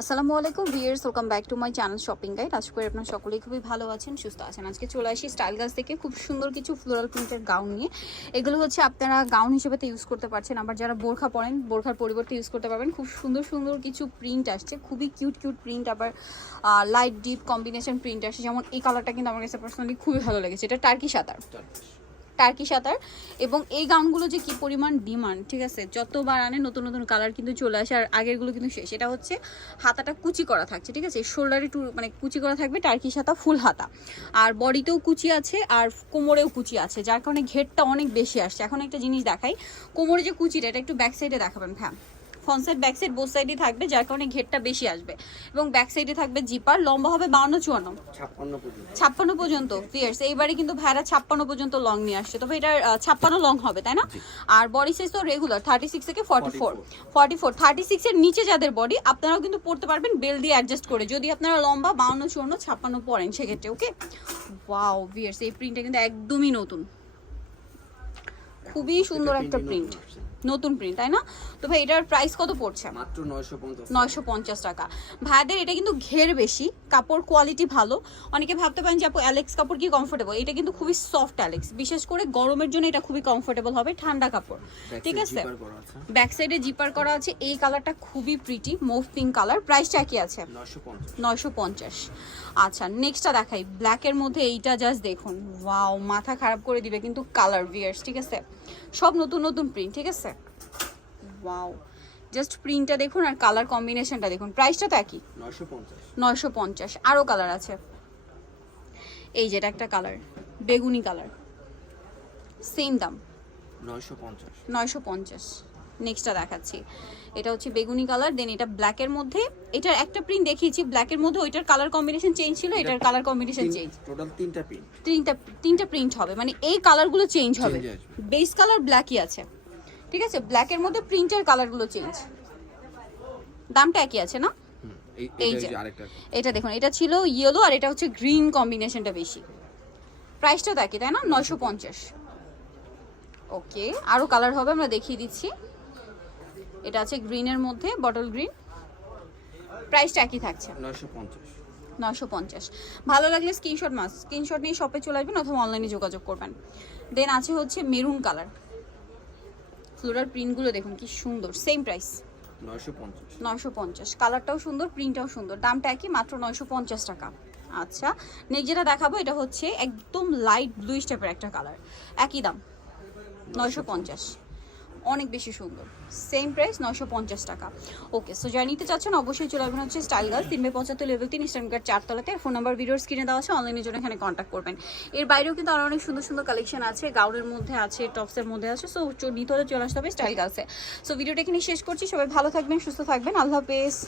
আসসালামু আলাইকুম viewers welcome back to my channel shopping guide. আশা করি আপনারা সকলেই খুবই ভালো আছেন, সুস্থ আছেন। আজকে চলে আসি স্টাইল গাছ থেকে খুব সুন্দর কিছু ফ্লোরাল প্রিন্টের গাউন নিয়ে। এগুলো হচ্ছে আপনারা গাউন হিসেবে ইউজ করতে পারছেন, আবার যারা বোরখা পরেন, বোরখার পরিবর্তে ইউজ করতে পারবেন। খুব সুন্দর সুন্দর কিছু প্রিন্ট আসছে, খুবই কিউট কিউট প্রিন্ট আবার লাইট ডিপ কম্বিনেশন প্রিন্ট আসছে। যেমন এই কালারটা কিন্তু আমার কাছে পার্সোনালি খুবই ভালো লেগেছে। এটা টার্কি সাঁতার টার্কি সাঁতার এবং এই গাউনগুলো যে কি পরিমাণ ডিমান্ড ঠিক আছে? যতবার আনে নতুন নতুন কালার কিন্তু চলে আসে আর আগেরগুলো কিন্তু শেষ। এটা হচ্ছে হাতাটা কুচি করা থাকছে, ঠিক আছে? শোল্ডারে টু মানে কুচি করা থাকবে টার্কি সাতা ফুল হাতা। আর বডিতেও কুচি আছে আর কোমরেও কুচি আছে, যার কারণে ঘেরটা অনেক বেশি আসছে। এখন একটা জিনিস দেখাই, কোমরে যে কুচিটা, এটা একটু ব্যাক সাইডে দেখাবেন হ্যাঁ front side back side both সাইডই থাকবে যার কারণে ঘেরটা বেশি আসবে। এবং ব্যাক সাইডে থাকবে জিপার লম্বা হবে বাউন্ন চুয়ান্ন। ছাপ্পান্ন পর্যন্ত। ফিয়ার্স এইবারে কিন্তু ভাইরা ছাপ্পান্ন পর্যন্ত লং নিয়ে আসছে। তবে এটা ছাপ্পান্ন লং হবে তাই না? আর বডি সাইজ তো রেগুলার থার্টি সিক্স থেকে forty four forty four thirty সিক্সের নিচে যাদের বডি আপনারাও কিন্তু পড়তে পারবেন বেল দিয়ে অ্যাডজাস্ট করে। যদি আপনারা লম্বা বাউন্ন চুয়ান্ন ছাপ্পান্ন পড়েন সেক্ষেত্রে ওকে ওয়াও ভিয়ার্স এই প্রিন্টটা কিন্তু একদমই নতুন। খুবই সুন্দর একটা প্রিন্ট নতুন প্রিন্ট তাই না? তো ভাই এটার প্রাইস কত পড়ছে? মাত্র নয়শো পঞ্চাশ নয়শো পঞ্চাশ টাকা। ভাইদের এটা কিন্তু ঘের বেশি কাপড় কোয়ালিটি ভালো। অনেকে ভাবতে পারেন যে আপু অ্যালেক্স কাপড় কি কমফোর্টেবল এটা কিন্তু খুবই সফট অ্যালেক্স বিশেষ করে গরমের জন্য এটা খুবই কমফোর্টেবল হবে ঠান্ডা কাপড়। ঠিক আছে? ব্যাক সাইডে জিপার করা আছে। এই কালারটা খুবই প্রিটি মুভ পিঙ্ক কালার প্রাইসটা কি আছে? নয়শো পঞ্চাশ। নয়শো পঞ্চাশ। আচ্ছা নেক্সটটা দেখাই। ব্ল্যাকের মধ্যে এইটা জাস্ট দেখুন। ওয়াও মাথা খারাপ করে দিবে কিন্তু কালার ভিয়ার্স ঠিক আছে? সব নতুন নতুন প্রিন্ট ঠিক আছে? ওয়াও জাস্ট প্রিন্টটা দেখুন আর কালার কম্বিনেশনটা দেখুন। প্রাইসটা তো একই। নয়শো পঞ্চাশ। আরও কালার আছে। এই যেটা একটা কালার বেগুনি কালার সেম দাম। নয়শো পঞ্চাশ। নেক্সটটা দেখাচ্ছি। এটা হচ্ছে বেগুনি কালার দেন এটা ব্ল্যাকের মধ্যে। এটার একটা প্রিন্ট দেখিয়েছি ব্ল্যাকের মধ্যে ওইটার কালার কম্বিনেশন চেঞ্জ ছিল এটার কালার কম্বিনেশন চেঞ্জ টোটাল তিনটা পিন তিনটা তিনটা প্রিন্ট হবে। মানে এই কালারগুলো চেঞ্জ হবে। বেস কালার ব্ল্যাকই আছে। ঠিক আছে? ব্ল্যাকের মধ্যে প্রিন্টের কালারগুলো চেঞ্জ দামটা একই আছে না? এই যে। এটা দেখুন এটা ছিল ইয়েলো আর এটা হচ্ছে গ্রিন কম্বিনেশনটা বেশি। প্রাইসটা তো একই তাই না? নয়শো পঞ্চাশ। ওকে আরও কালার হবে আমরা দেখিয়ে দিচ্ছি। এটা আছে গ্রিনের মধ্যে বটল গ্রিন প্রাইসটা একই থাকছে। নয়শো পঞ্চাশ। ভালো লাগলে স্ক্রিনশট মাস স্ক্রিনশট নিয়ে শপে চলে আসবেন অথবা অনলাইনে যোগাযোগ করবেন। দেন আছে হচ্ছে মেরুন কালার ফ্লোরাল প্রিন্টগুলো দেখুন কি সুন্দর। সেম প্রাইস নয়শো পঞ্চাশ। নয়শো পঞ্চাশ। কালারটাও সুন্দর প্রিন্টটাও সুন্দর। দামটা একই মাত্র নয়শো পঞ্চাশ টাকা। আচ্ছা নেক্সট যেটা দেখাবো এটা হচ্ছে একদম লাইট ব্লুইশ টাইপের একটা কালার একই দাম নয়শো পঞ্চাশ। অনেক বেশি সুন্দর। সেম প্রাইস নয়শো পঞ্চাশ টাকা। ওকে সো যারা নিতে চাচ্ছেন, অবশ্যই চলে আসবেন হচ্ছে স্টাইল গার্ল তিনবে বাই পঁচাত্তর লেভেল তিন কার্ড চারতলাতে ফোন নাম্বার ভিডিওর স্ক্রিনে দেওয়া আছে অনলাইনের জন্য এখানে কন্ট্যাক্ট করবেন। এর বাইরেও কিন্তু আরও অনেক সুন্দর সুন্দর কালেকশন আছে, গাউনের মধ্যে আছে টপসের মধ্যে আছে সো নিতে হলে চলে আসতে হবে স্টাইল গার্লসে সো ভিডিওটা এখানে শেষ করছি, সবাই ভালো থাকবেন, সুস্থ থাকবেন, আল্লাহ হাফেজ।